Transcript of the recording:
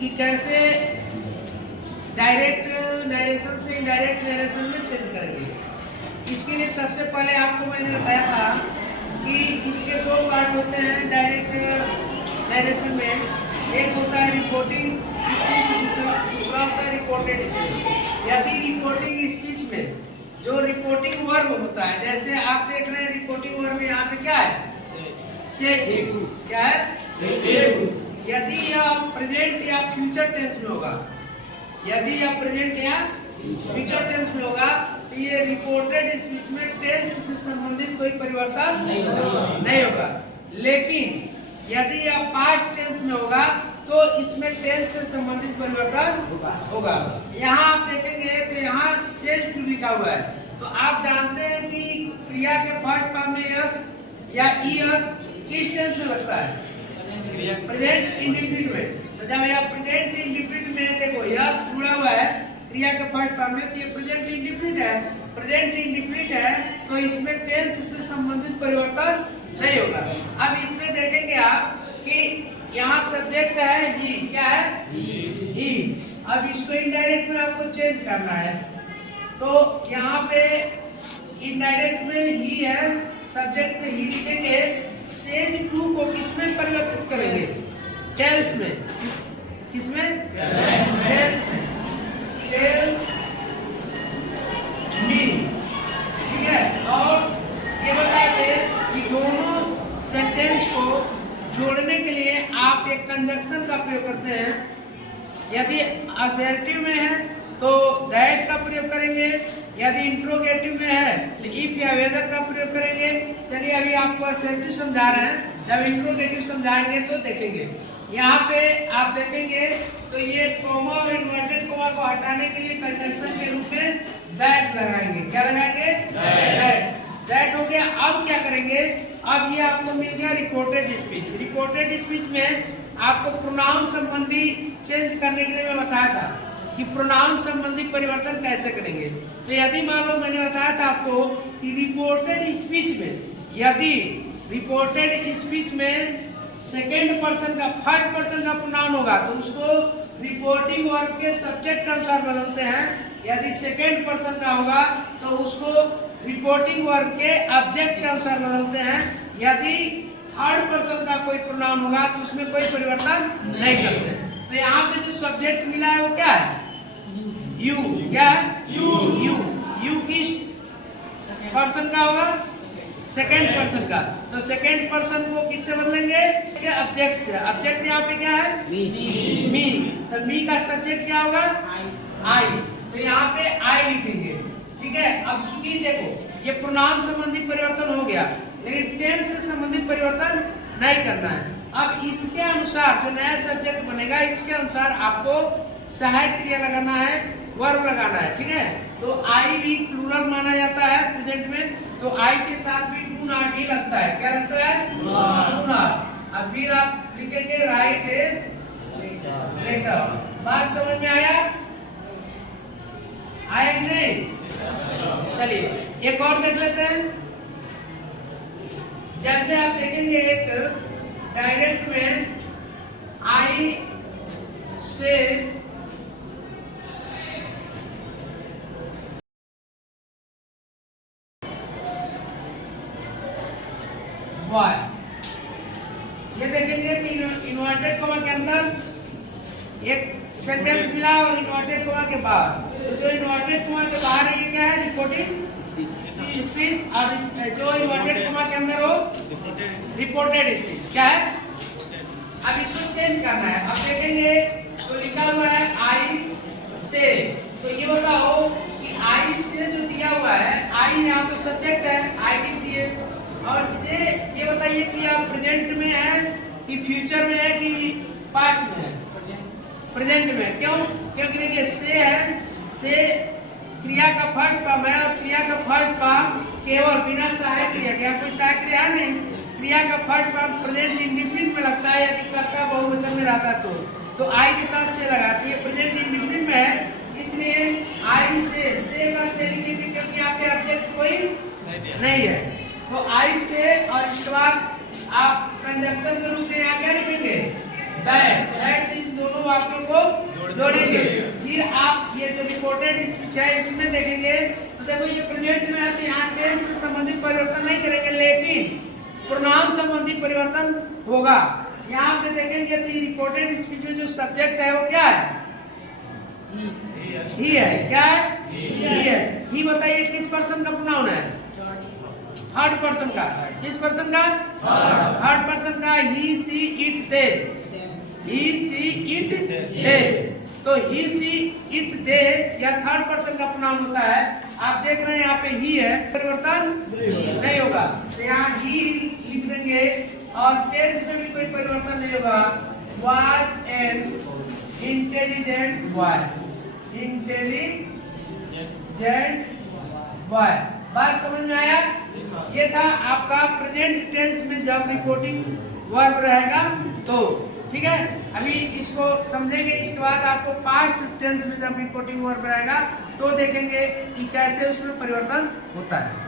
कि कैसे direct narration से इनडायरेक्ट नरेशन में चेंज करेंगे। इसके लिए सबसे पहले आपको मैंने बताया था कि इसके दो पार्ट होते हैं डायरेक्ट नरेशन में। एक होता है रिपोर्टिंग स्पीच, दूसरा होता है रिपोर्टेड स्पीच। यदि रिपोर्टिंग स्पीच में जो रिपोर्टिंग वर्ब होता है, जैसे आप देख रहे हैं रिपोर्टिंग वर्ब में यहाँ पे क्या है, से क्या है, यदि यह प्रेजेंट या फ्यूचर टेंस में होगा, यदि यह प्रेजेंट या फ्यूचर टेंस में होगा तो ये रिपोर्टेड स्पीच में टेंस से संबंधित कोई परिवर्तन नहीं होगा। लेकिन यदि यह पास्ट टेंस में होगा तो इसमें टेंस से संबंधित परिवर्तन होगा। यहाँ आप देखेंगे तो यहाँ सेज टू लिखा हुआ है, तो आप जानते हैं कि क्रिया के फर्स्ट फॉर्म में यस या ईएस किस टेंस में लगता है, प्रेजेंट इंडेफिनिट में। तो जब यह प्रेजेंट इंडेफिनिट में देखो यस जुड़ा हुआ है क्रिया के फर्स्ट फॉर्म में, तो ये प्रेजेंट इंडेफिनिट है। प्रेजेंट इंडेफिनिट है तो इसमें टेंस से संबंधित परिवर्तन नहीं होगा। अब इसमें देखेंगे आप कि यहाँ सब्जेक्ट है ही, क्या है ही। अब इसको इनडायरेक्ट में आपको चेंज करना है, तो यहाँ पे इनडायरेक्ट में ही है, सब्जेक्ट में ही लिखेंगे। सेज टू को किसमें परिवर्तित करेंगे, टेल्स में। किसमें, टेल्स में, टेल्स मी, ठीक है। और ये बताते कि दोनों सेंटेंस को जोड़ने के लिए आप एक कंजक्शन का प्रयोग करते हैं। यदि असर्टिव में है तो दैट का प्रयोग करेंगे, यदि इंट्रोगेटिव में है तो इफ या वेदर का प्रयोग करेंगे। चलिए अभी आपको असर्टिव समझा रहे हैं, जब इंट्रोगेटिव समझाएंगे तो देखेंगे। यहाँ पे आप देखेंगे तो ये कॉमा और इन्वर्टेड कॉमा को हटाने के लिए कंजक्शन के रूप में दैट लगाएंगे। क्या लगाएंगे, दैट। दैट हो गया। अब क्या करेंगे, अब ये आपको मिल गया रिपोर्टेड स्पीच। रिपोर्टेड स्पीच में आपको प्रोनाउन संबंधी चेंज करने के लिए मैं बताया था कि प्रोनाउन संबंधी परिवर्तन कैसे करेंगे। तो यदि मान लो मैंने बताया था आपको कि रिपोर्टेड स्पीच में, यदि रिपोर्टेड स्पीच में सेकेंड पर्सन का फर्स्ट पर्सन का प्रोनाउन होगा तो उसको रिपोर्टिंग वर्ब के सब्जेक्ट के अनुसार बदलते हैं। यदि सेकेंड पर्सन का होगा तो उसको रिपोर्टिंग वर्ब के ऑब्जेक्ट के अनुसार बदलते हैं। यदि थर्ड पर्सन का कोई प्रोनाउन होगा तो उसमें कोई परिवर्तन नहीं करते। तो यहाँ पे जो सब्जेक्ट मिला है वो क्या है, यू। क्या है, यू। यू, यू किस पर्सन का होगा, सेकेंड पर्सन का। तो सेकेंड पर्सन को किससे बदलेंगे, ऑब्जेक्ट से। ऑब्जेक्ट यहाँ पे क्या है, मी। तो मी का सब्जेक्ट क्या होगा, आई। तो यहाँ पे आई लिखेंगे, ठीक है। अब चूंकि देखो ये प्रोनाउन संबंधी परिवर्तन हो गया, लेकिन टेंस से संबंधित परिवर्तन नहीं करना है। अब इसके अनुसार जो नया सब्जेक्ट बनेगा इसके अनुसार आपको सहायक क्रिया लगाना है, वर्ब लगाना है, ठीक है। तो आई भी प्लूरल माना जाता है प्रेजेंट में, तो आई के साथ भी डू नॉट ही लगता है। क्या लगता है, डू नॉट। अब फिर आप लिखेंगे राइट ए लेटर। बात समझ में आया, आया नहीं? चलिए एक और देख लेते हैं। जैसे आप देखेंगे एक डायरेक्ट में आई से वाई, ये देखेंगे कि इन्वर्टेड कॉमा के अंदर एक सेंटेंस मिला और इन्वर्टेड कॉमा के बाहर। तो जो इन्वर्टेड कॉमा के बाहर है ये क्या है, रिपोर्टिंग स्पीच, और जो इन्वर्टेड कॉमा के अंदर हो रिपोर्टेड स्पीच। क्या है, अब इसको चेंज करना है। अब देखेंगे तो लिखा हुआ है आई से, तो ये बताओ कि आई से जो दिया हुआ है, आई यहाँ तो सब्जेक्ट है, आई लिख दिए, और से ये बताइए कि आप प्रेजेंट में है कि फ्यूचर में है कि पास्ट में है, प्रेजेंट में। क्यों, क्योंकि देखिए से है, से क्रिया का फर्स्ट फॉर्म है, और क्रिया का फर्स्ट फॉर्म केवल बिना सहायक क्रिया के, कोई सहायक क्रिया नहीं, क्रिया का फर्स्ट फॉर्म प्रेजेंट इंडेफिनिट में लगता है। यदि कर्ता बहुवचन में रहता तो आई के साथ से लगाती है, प्रेजेंट इंडेफिनिट में है इसलिए आई से का से लिखेंगे क्योंकि यहाँ पे ऑब्जेक्ट कोई नहीं है। तो आई से, और इसके बाद आप कंजक्शन के रूप में यहाँ क्या लिखेंगे, दैट। दैट इज दोनों वाक्यों को जोड़ेंगे। फिर आप ये जो रिपोर्टेड स्पीच है इसमें देखेंगे तो देखो ये प्रेजेंट में है तो यहाँ टेंस से संबंधित परिवर्तन नहीं करेंगे, लेकिन प्रोनाउन संबंधी परिवर्तन होगा। यहाँ पे देखेंगे तो ये रिपोर्टेड स्पीच में जो सब्जेक्ट है वो क्या है? ही है। क्या है? ही है। ही बताइए किस पर्सन का प्रोनाउन है? थर्ड पर्सन का। किस पर्सन का? थर्ड पर्सन का। He she it they. He she it they. तो ही सी इट दे या थर्ड पर्सन का प्रोनाउन होता है। आप देख रहे हैं यहाँ पे ही है, परिवर्तन नहीं होगा तो यहाँ ही लिख देंगे और टेंस में भी कोई परिवर्तन नहीं होगा। was an intelligent boy। Intelligent boy. बात समझ में आया? ये था आपका प्रेजेंट टेंस में जब रिपोर्टिंग वर्ब रहेगा तो। ठीक है, अभी इसको समझेंगे। इसके बाद आपको पास्ट टेंस में जब रिपोर्टिंग वर्ब रहेगा तो देखेंगे कि कैसे उसमें परिवर्तन होता है।